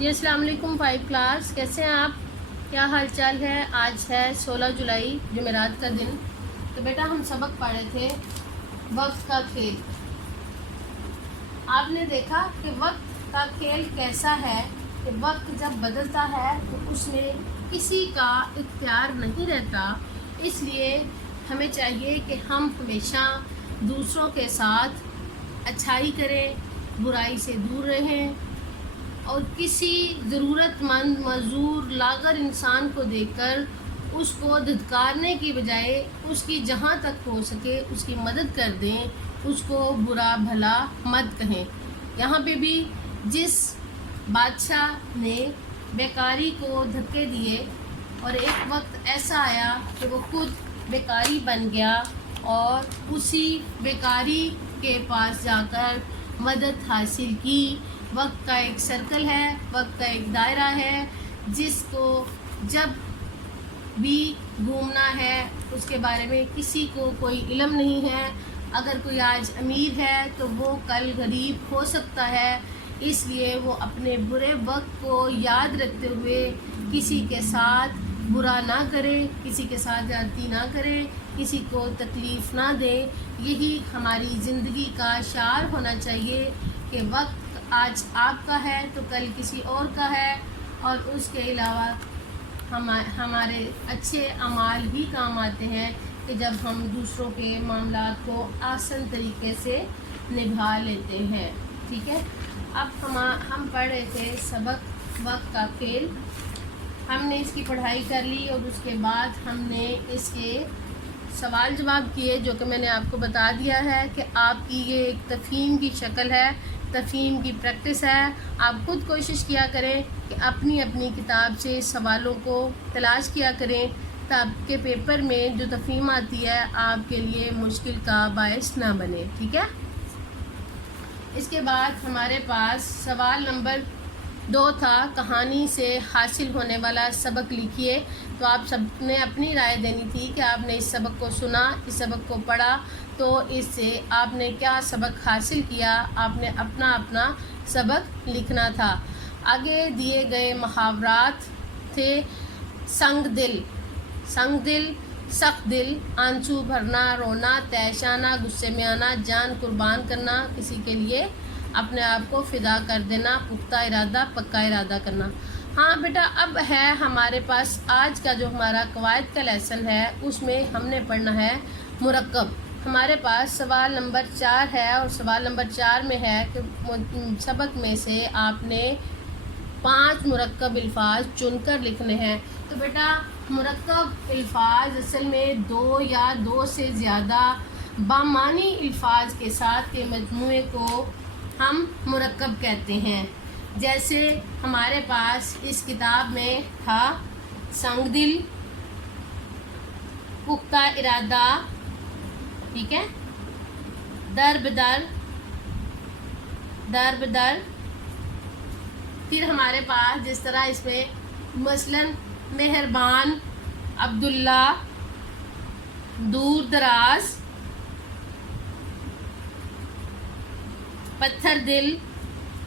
جی السلام علیکم 5 کلاس، کیسے ہیں آپ؟ کیا حال چال ہے؟ آج ہے 16 جولائی جمعرات کا دن۔ تو بیٹا ہم سبق پڑھ رہے تھے وقت کا کھیل۔ آپ نے دیکھا کہ وقت کا کھیل کیسا ہے کہ وقت جب بدلتا ہے تو اس میں کسی کا اختیار نہیں رہتا۔ اس لیے ہمیں چاہیے کہ ہم ہمیشہ دوسروں کے ساتھ اچھائی کریں، برائی سے دور رہیں، اور کسی ضرورت مند معذور لاغر انسان کو دیکھ کر اس کو دھتکارنے کی بجائے اس کی جہاں تک ہو سکے اس کی مدد کر دیں، اس کو برا بھلا مت کہیں۔ یہاں پہ بھی جس بادشاہ نے بیکاری کو دھکے دیے اور ایک وقت ایسا آیا کہ وہ خود بیکاری بن گیا اور اسی بیکاری کے پاس جا کر مدد حاصل کی۔ وقت کا ایک سرکل ہے، وقت کا ایک دائرہ ہے جس کو جب بھی گھومنا ہے اس کے بارے میں کسی کو کوئی علم نہیں ہے۔ اگر کوئی آج امیر ہے تو وہ کل غریب ہو سکتا ہے، اس لیے وہ اپنے برے وقت کو یاد رکھتے ہوئے کسی کے ساتھ برا نہ کرے، کسی کے ساتھ زیادتی نہ کرے، کسی کو تکلیف نہ دے۔ یہی ہماری زندگی کا شعار ہونا چاہیے کہ وقت آج آپ کا ہے تو کل کسی اور کا ہے، اور اس کے علاوہ ہمارے اچھے اعمال ہی کام آتے ہیں کہ جب ہم دوسروں کے معاملات کو آسان طریقے سے نبھا لیتے ہیں۔ ٹھیک ہے، اب ہم پڑھ رہے تھے سبق وقت کا کھیل۔ ہم نے اس کی پڑھائی کر لی اور اس کے بعد ہم نے اس کے سوال جواب کیے، جو کہ میں نے آپ کو بتا دیا ہے کہ آپ کی یہ ایک تفہیم کی شکل ہے، تفہیم کی پریکٹس ہے۔ آپ خود کوشش کیا کریں کہ اپنی کتاب سے سوالوں کو تلاش کیا کریں تاکہ پیپر میں جو تفہیم آتی ہے آپ کے لیے مشکل کا باعث نہ بنے۔ ٹھیک ہے، اس کے بعد ہمارے پاس سوال نمبر 2 تھا، کہانی سے حاصل ہونے والا سبق لکھیے۔ تو آپ سب نے اپنی رائے دینی تھی کہ آپ نے اس سبق کو سنا، اس سبق کو پڑھا، تو اس سے آپ نے کیا سبق حاصل کیا، آپ نے اپنا سبق لکھنا تھا۔ آگے دیے گئے محاورات تھے، سنگ دل، سخت دل، آنسو بھرنا، رونا، تیش آنا، غصے میں آنا، جان قربان کرنا، کسی کے لیے اپنے آپ کو فدا کر دینا، پختہ ارادہ، پکا ارادہ کرنا۔ ہاں بیٹا، اب ہے ہمارے پاس آج کا جو ہمارا قواعد کا لیسن ہے، اس میں ہم نے پڑھنا ہے مرکب۔ ہمارے پاس سوال نمبر 4 ہے، اور سوال نمبر 4 میں ہے کہ سبق میں سے آپ نے 5 مرکب الفاظ چن کر لکھنے ہیں۔ تو بیٹا مرکب الفاظ اصل میں 2 یا 2 سے زیادہ بامعنی الفاظ کے ساتھ کے مجموعے کو ہم مرکب کہتے ہیں۔ جیسے ہمارے پاس اس کتاب میں تھا سنگ دل، پختہ ارادہ، ٹھیک ہے، در بدر، پھر ہمارے پاس جس طرح اس میں مثلاً مہربان، عبداللہ، دور دراز، پتھر دل،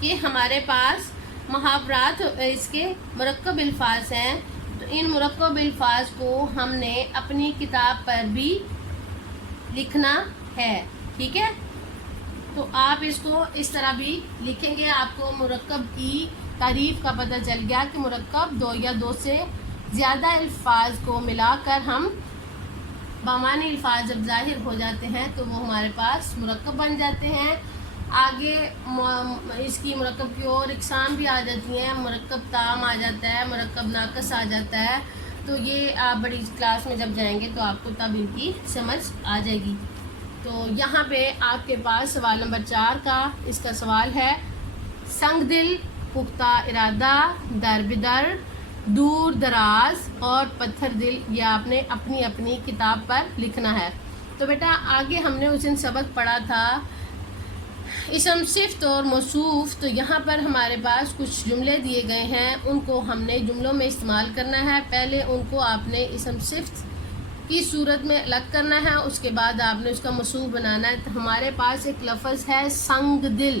یہ ہمارے پاس محاورات اس کے مرکب الفاظ ہیں۔ تو ان مرکب الفاظ کو ہم نے اپنی کتاب پر بھی لکھنا ہے۔ ٹھیک ہے، تو آپ اس کو اس طرح بھی لکھیں گے۔ آپ کو مرکب کی تعریف کا پتہ چل گیا کہ مرکب 2 یا 2 سے زیادہ الفاظ کو ملا کر ہم بامعنی الفاظ جب ظاہر ہو جاتے ہیں تو وہ ہمارے پاس مرکب بن جاتے ہیں۔ آگے اس کی مرکب کی اور اقسام بھی آ جاتی ہیں، مرکب تام آ جاتا ہے، مرکب ناقص آ جاتا ہے۔ تو یہ آپ بڑی کلاس میں جب جائیں گے تو آپ کو تب ان کی سمجھ آ جائے گی۔ تو یہاں پہ آپ کے پاس سوال نمبر 4 کا اس کا سوال ہے، سنگ دل، پختہ ارادہ، در بدر، دور دراز اور پتھر دل، یہ آپ نے اپنی کتاب پر لکھنا ہے۔ تو بیٹا آگے ہم نے اس دن سبق پڑھا تھا اسم صفت اور موصوف۔ تو یہاں پر ہمارے پاس کچھ جملے دیے گئے ہیں، ان کو ہم نے جملوں میں استعمال کرنا ہے۔ پہلے ان کو آپ نے اسم صفت کی صورت میں الگ کرنا ہے، اس کے بعد آپ نے اس کا موصوف بنانا ہے۔ تو ہمارے پاس ایک لفظ ہے سنگ دل۔